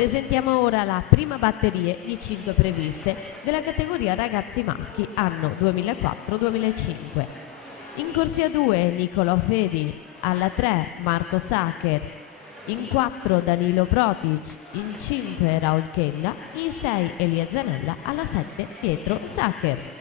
Presentiamo ora la prima batteria di 5 previste della categoria ragazzi maschi anno 2004-2005. In corsia 2 Nicolò Fedi, alla 3 Marco Sacher, in 4 Danilo Protic, in 5 Raul Kenda, in 6 Elia Zanella, alla 7 Pietro Sacher.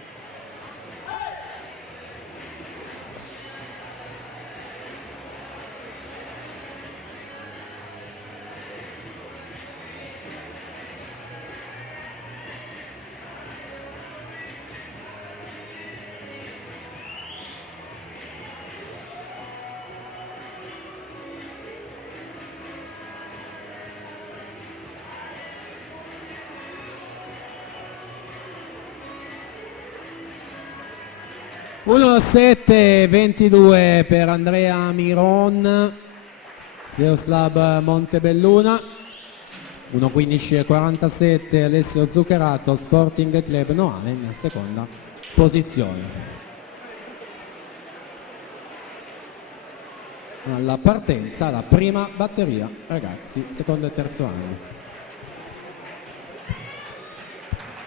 Uno 7-22 per Andrea Miron, Zeoslav Montebelluna. 1-15-47 Alessio Zuccherato, Sporting Club Noale in seconda posizione. Alla partenza la prima batteria ragazzi, secondo e terzo anno.